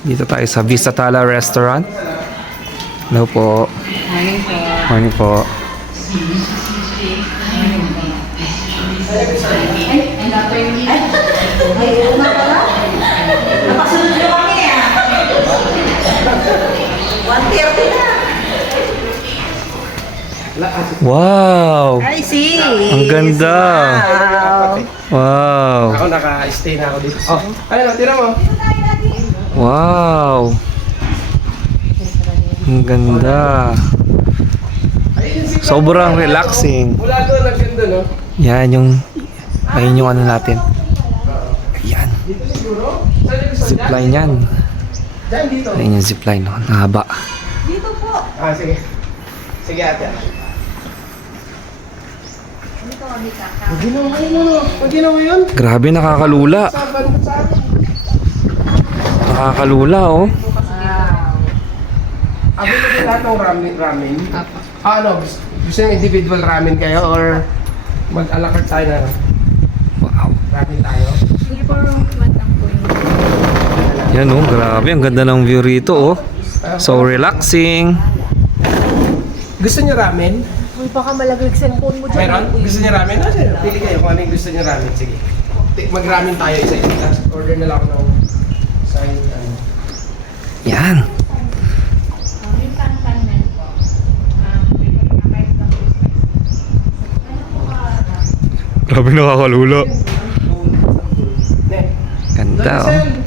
Dito tayo sa Vista Tala Restaurant. Hello po. Morning po. Morning po. Napasunod nyo kami ah. 1:30 na. Wow! I see. Ang ganda. Wow. Wow! Ako naka-stay na ako dito. Oh, ayun, tira mo. Wow! Ang ganda. Sobrang relaxing. Mula doon, naganda, no? Yan yung... Ayun yung ano natin. Ayan. Dito siguro? Saan yung gusto dyan? Zipline yan. Dyan, dito. Ayun yung zipline. No? Nahaba. Dito po. Ah, sige. Sige, ate. Dito kami kaka. Pag ginawa yun, ano? Pag ginawa yun? Grabe, nakakalula. Saban mo sa akin. Nakakalula, oh. Wow. Available lahat ng ramen. Ah, ano? Gusto yung individual ramen kayo or mag-alakart tayo na Wow. ramen tayo? Sige po, matang po yung... Yan, oh. Grabe, ang ganda ng view rito, oh. So relaxing. Gusto niyo ramen? Uy, baka malaglag cellphone mo dyan. Meron? Gusto niyo ramen? Ah, sige. Pili kayo kung ano yung gusto niyo ramen. Sige. Mag-ramen tayo isa-isa. Order na lang ako ng sa ano. Yan. Grabe, nakakalula. Ne. Ganda, oh. Sir,